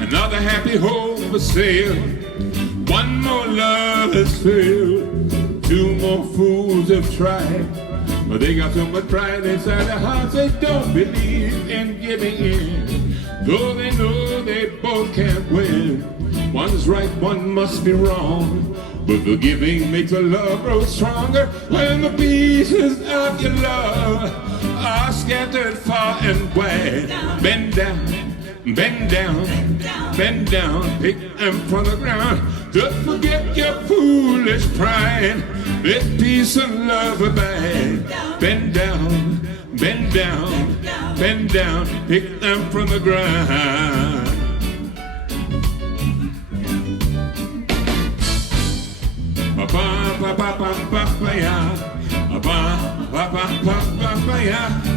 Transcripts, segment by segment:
Another happy home for sale. One more love has failed. Two more fools have tried. But they got so much pride inside their hearts they don't believe in giving in. Though they know they both can't win. One's right, one must be wrong. But forgiving makes a love grow stronger. When the pieces of your love are scattered far and wide. Bend down, bend down, bend down, pick them from the ground. Don't forget your foolish pride. This piece of love abide. Bend down, bend down, bend down, pick them from the ground.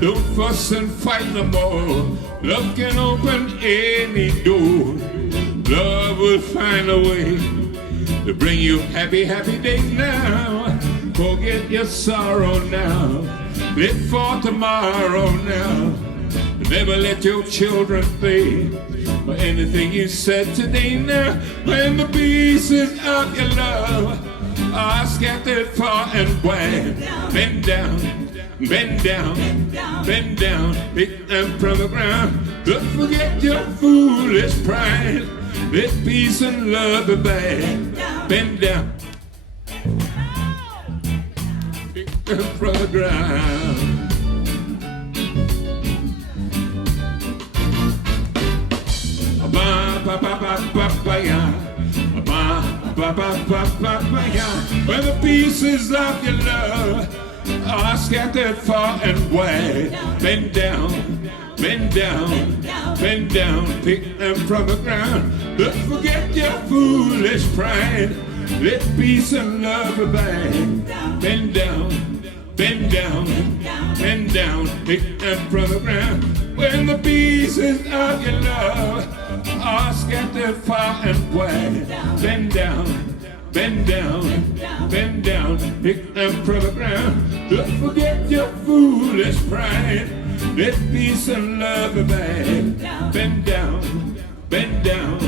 Don't fuss and fight no more. Love can open any door. Love will find a way to bring you happy, happy days now. Forget your sorrow now. Live for tomorrow now. Never let your children pay for anything you said today now. When the pieces of your love are scattered far and wide. Bend down, bend down, bend down, pick them from the ground. Don't forget your foolish pride. This peace and love abide. Bend down, pick them from the ground. When the pieces of your love are scattered far and wide. Bend down, bend down, bend down, pick them from the ground. Don't forget your foolish pride. Let peace and love abide. Bend down, bend down, bend down, pick them from the ground. When the pieces of your love are scattered far and wide. Bend down, bend down, bend down, pick them from the ground. Don't forget your foolish pride. Let peace and love abide. Bend down, bend down,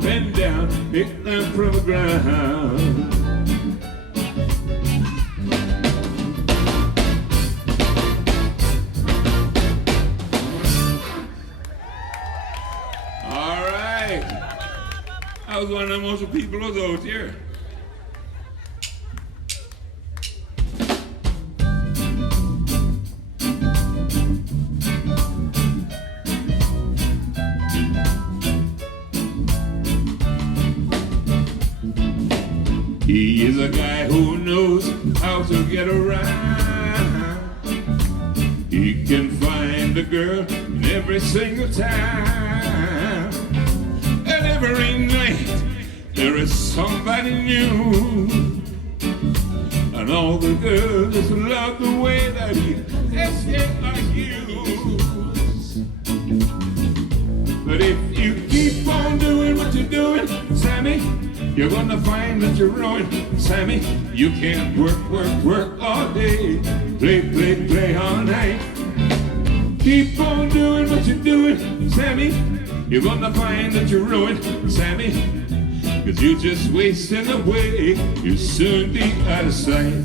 bend down, pick them from the ground. I was one of the most people of those here. He is a guy who knows how to get around. He can find a girl every single time. And every night there is somebody new. And all the girls just love the way that he is like you. But if you keep on doing what you're doing, Sammy, you're gonna find that you're ruined. Sammy, you can't work, work, work all day. Play, play, play all night. Keep on doing what you're doing, Sammy. You're gonna find that you're ruined, Sammy. Cause you're just wasting away. You'll soon be out of sight.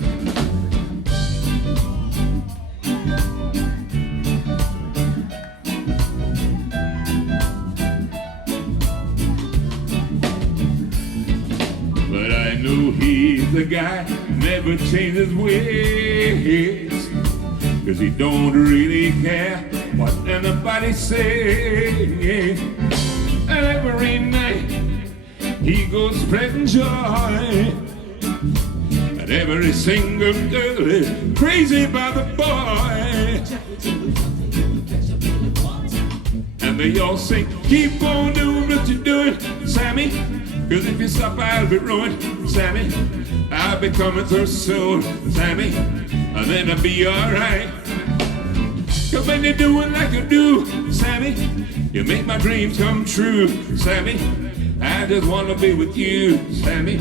But I know he's the guy never changes ways. Cause he don't really care what anybody say. And every night he goes spreading joy. And every single girl is crazy about the boy. And they all say, keep on doing what you're doing, Sammy. Cause if you stop, I'll be ruined, Sammy. I'll be coming through soon, Sammy. And then I'll be alright. Cause when you're doing like you do, Sammy, you make my dreams come true, Sammy. I just wanna be with you, Sammy,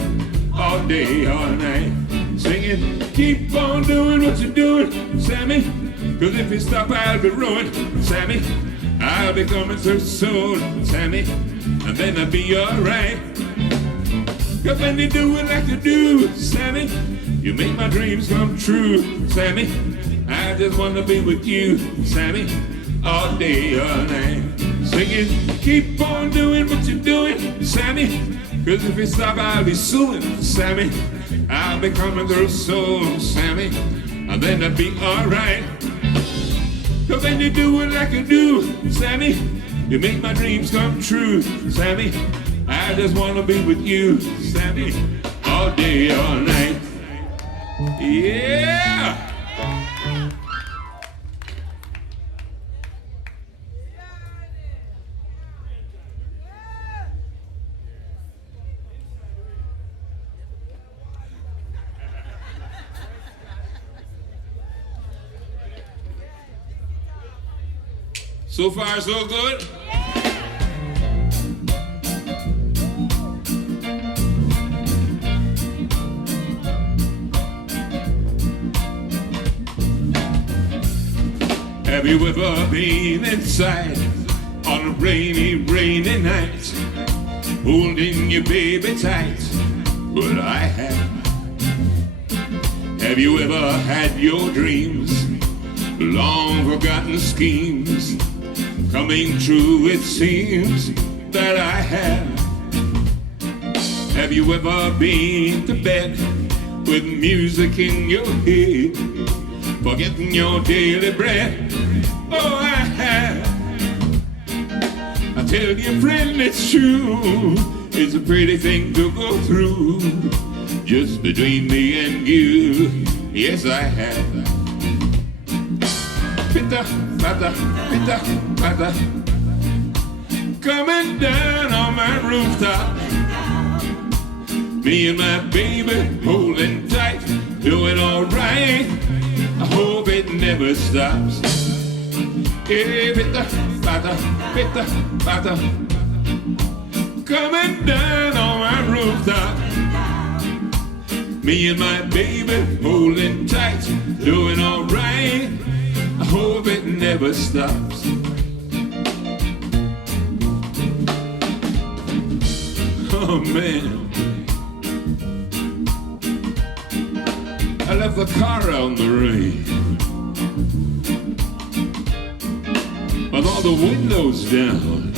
all day, all night. Singing, keep on doing what you're doing, Sammy. Cause if you stop, I'll be ruined, Sammy. I'll be coming through soon, Sammy, and then I'll be alright. Cause when you do it like you do, Sammy, you make my dreams come true, Sammy. I just wanna be with you, Sammy, all day, all night. Singing, keep on doing what you're doing, Sammy. Cause if you stop, I'll be suing, Sammy. I'll be coming through soon, Sammy, and then I'll be alright. Cause when you do it like you do, Sammy, you make my dreams come true, Sammy. I just wanna be with you, Sammy, all day, all night. Yeah! So far, so good? Have you ever been inside on a rainy, rainy night, holding your baby tight? Well, I have. Have you ever had your dreams, long forgotten schemes, coming true? It seems that I have. Have you ever been to bed with music in your head, forgetting your daily bread? Oh, I have. I tell you, friend, it's true. It's a pretty thing to go through, just between me and you. Yes, I have. Pitta, patta, coming down on my rooftop. Me and my baby holding tight, doing all right. I hope it never stops. Hey, pitta, patta, coming down on my rooftop. Me and my baby holding tight, doing all right. I hope it never stops. Oh man, I left the car on the range with all the windows down.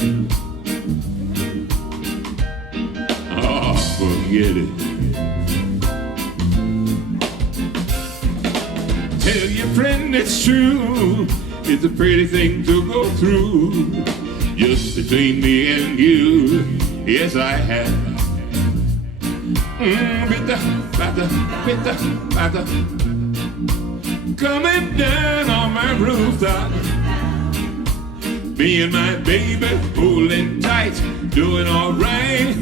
Oh, forget it. Tell your friend it's true. It's a pretty thing to go through, just between me and you. Yes, I have. Pitta, patta, coming down on my rooftop. Me and my baby holding tight, doing all right.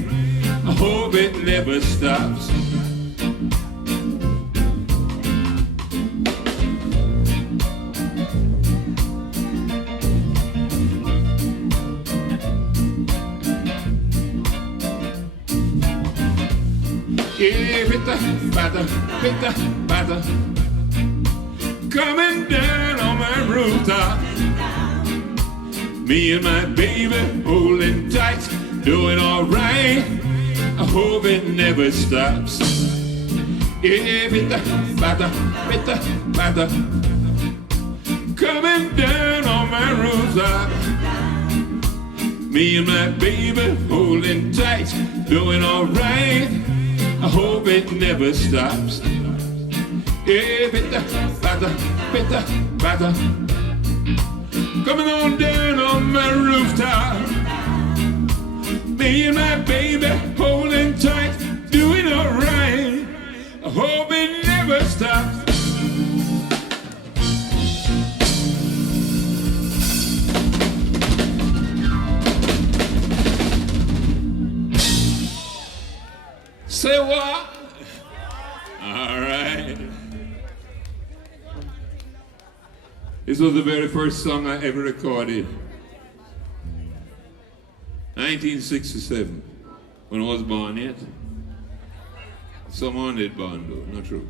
I hope it never stops. Yeah, pitta, patta, coming down on my rooftop. Me and my baby holding tight, doing all right. I hope it never stops. Yeah, pitta, patta, coming down on my rooftop. Me and my baby holding tight, doing all right. I hope it never stops. Yeah, pitta, patta, coming on down on my rooftop. Me and my baby holding tight, doing all right. I hope it never stops. Say what? All right. This was the very first song I ever recorded. 1967, when I was born yet. Someone did born though, not true.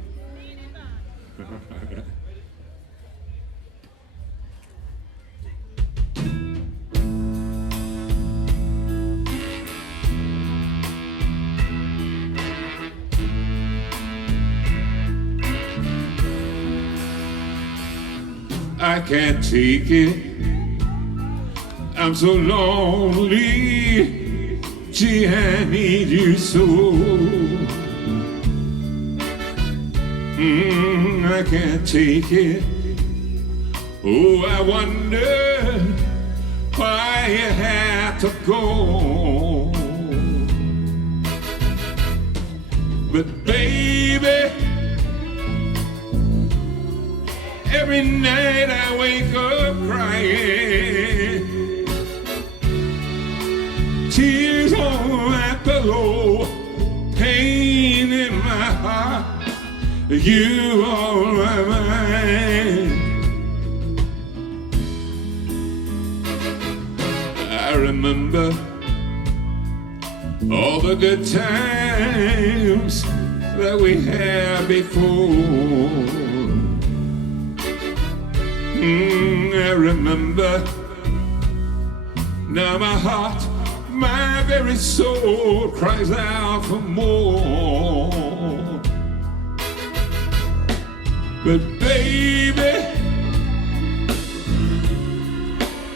I can't take it. I'm so lonely. Gee, I need you so. I can't take it. Oh, I wonder why you had to go. But baby, every night I wake up crying, tears on my pillow, pain in my heart, you on my mind. I remember all the good times that we had before. I remember. Now my heart, my very soul cries out for more. But baby,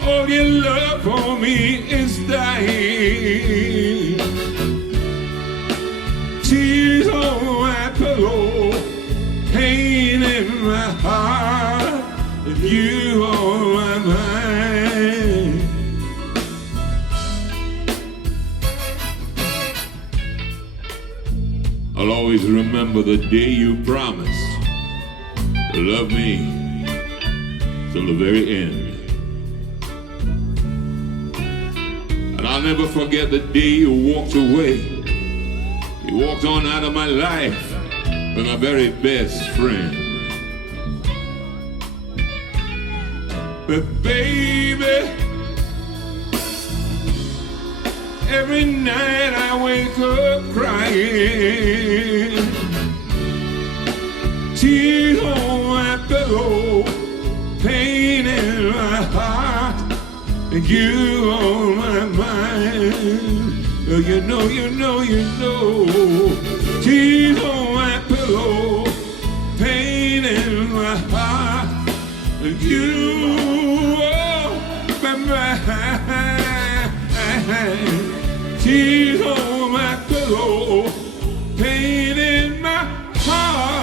all your love for me is dying. Tears on my pillow, pain in my heart, and you on my mind. I'll always remember the day you promised to love me till the very end. And I'll never forget the day you walked away. You walked on out of my life with my very best friend. But baby, every night I wake up crying, tears on my pillow, pain in my heart, and you on my mind. You know, tears on my pillow, pain in my heart, and you on my mind. Tears on my pillow, pain in my heart.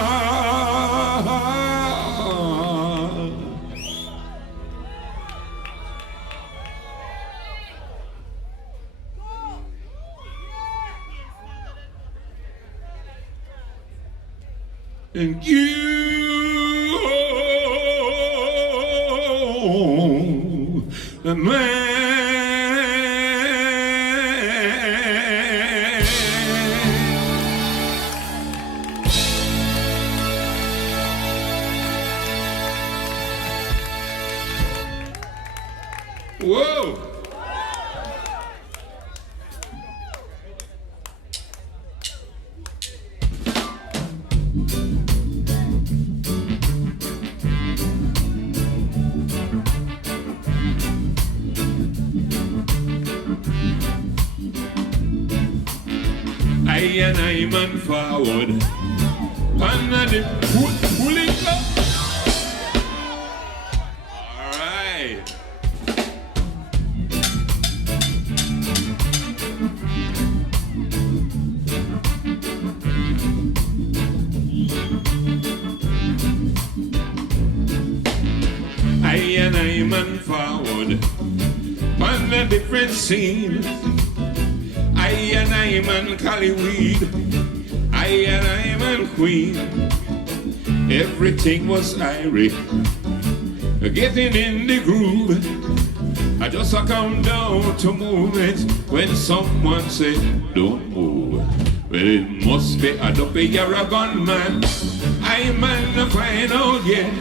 And you, the man. Whoa! I'm on forward, and the pull it up. All right. I'm on forward, on a different scene. I'm on Collyweed, I'm on Queen. Everything was irie, getting in the groove. I just come down to movement when someone said, don't move. Well, it must be a dopey or a gunman. I'm on the final yet.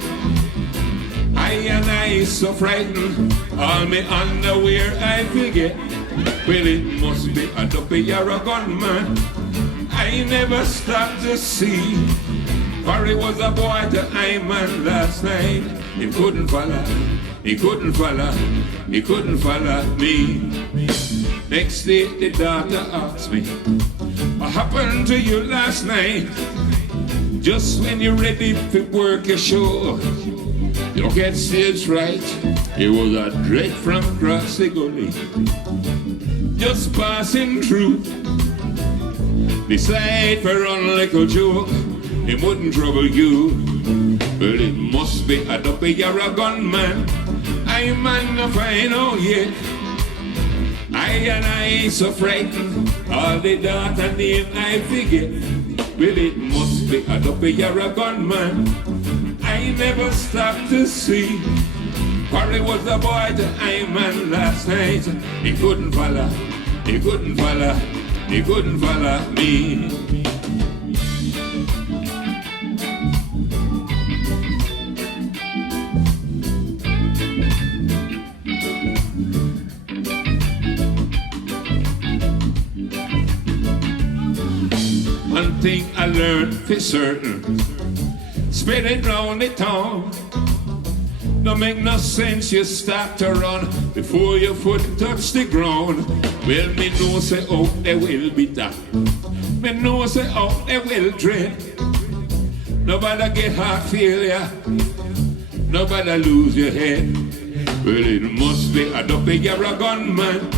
I so frightened, all me underwear I forget. Well, it must be a dopey or a gunman. I never stopped to see, for it was a boy that I man last night. He couldn't follow, he couldn't follow, he couldn't follow me. Next day the daughter asked me, what happened to you last night? Just when you're ready to work your show, You get stage right. It was a dread from across the gully. Just passing through. Decide for run like a joke. It wouldn't trouble you. But it must be a dopey, you're a gunman. I man no find out yet. I so frightened. All the daughter name I forget. Well, it must be a dopey, you're a gunman. I never stopped to see. Probably was a boy to I man last night. He couldn't follow, he couldn't follow, he couldn't follow me. One thing I learned for certain, spread it round the town. Don't make no sense you start to run before your foot touch the ground. Well, me know say oh there will be that. Me know say oh there will dread. Nobody get heart failure. Nobody lose your head. Well, it must be a dopey, you're a gunman.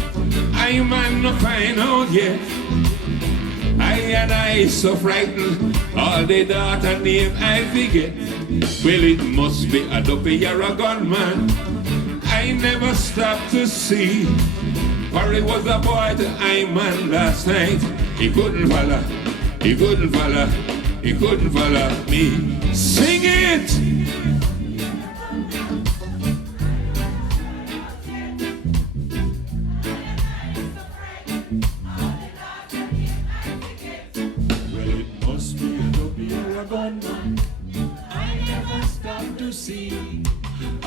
I man no find out yet. I so frightened. All the daughter name I forget. Well, it must be a dopey, you're a gunman. I never stopped to see. Or it was a boy to I man last night. He couldn't follow, he couldn't follow, he couldn't follow me. Sing it!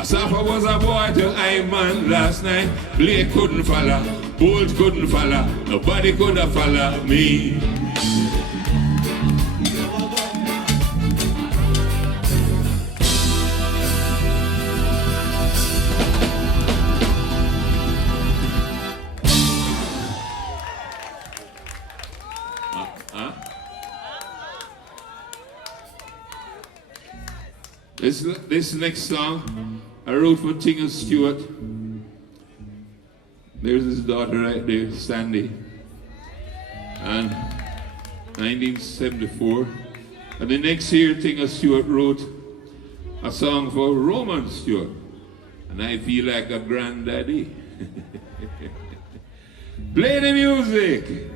Safa was a boy till I man last night. Blake couldn't follow, Bolt couldn't follow, nobody could have followed me. This next song I wrote for Tingle Stewart. There's his daughter right there, Sandy. And 1974. And the next year, Tingle Stewart wrote a song for Roman Stewart. And I feel like a granddaddy. Play the music!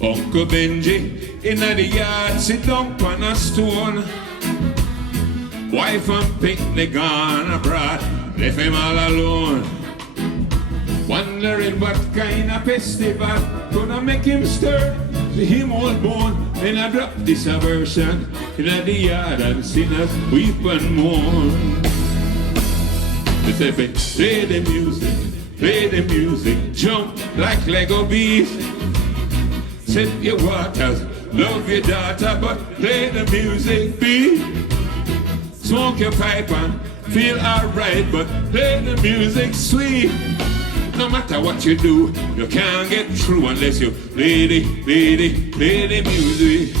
Uncle Benji in the yard sit down on a stone. Wife and picnic gone abroad, left him all alone. Wondering what kind of festival gonna make him stir the him old bone. Then I drop this version in the yard and sinners weep and mourn. They say, play the music, jump like Lego bees. Sip your waters, love your daughter, but play the music, be. Smoke your pipe and feel alright, but play the music sweet. No matter what you do, you can't get through unless you play the music.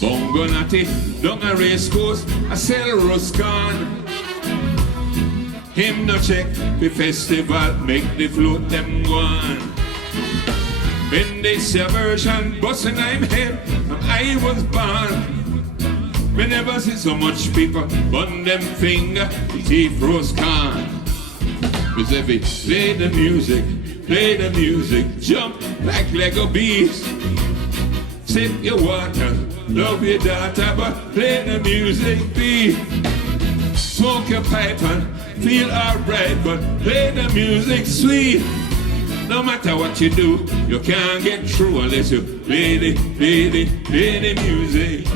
Bongo natty, down a race course, I sell Roscan. Him no check, the festival, make the float them go on. When they see a version busting I'm head, and I was born. We never see so much people on them finger, the teeth rose can. We say, play the music, jump like Lego bees. Sip your water, love your daughter, but play the music, be. Smoke your pipe and feel alright, but play the music sweet. No matter what you do, you can't get through unless you play the music.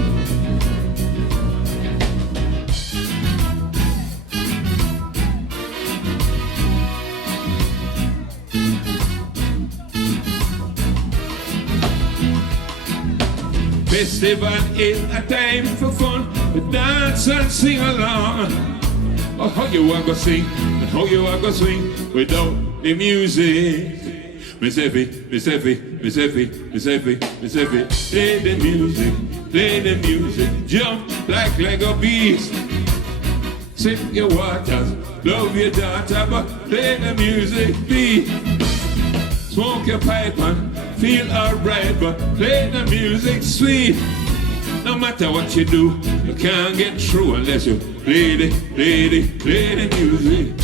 Festival is a time for fun. We dance and sing along. Oh, how you are gonna sing and how you are gonna swing without the music. Miss Effie, Miss Effie, Miss Effie, Miss Effie, Miss Effie. Play the music, play the music. Jump like a beast. Sip your waters, love your daughter, but play the music, beat. Smoke your pipe and feel alright, but play the music sweet. No matter what you do, you can't get through unless you play the music.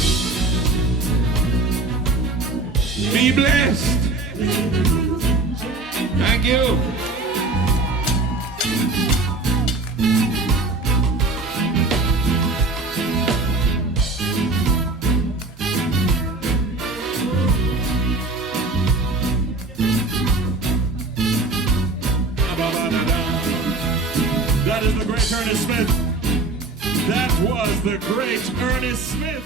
Be blessed. Thank you. That is the great Ernest Smith. That was the great Ernest Smith.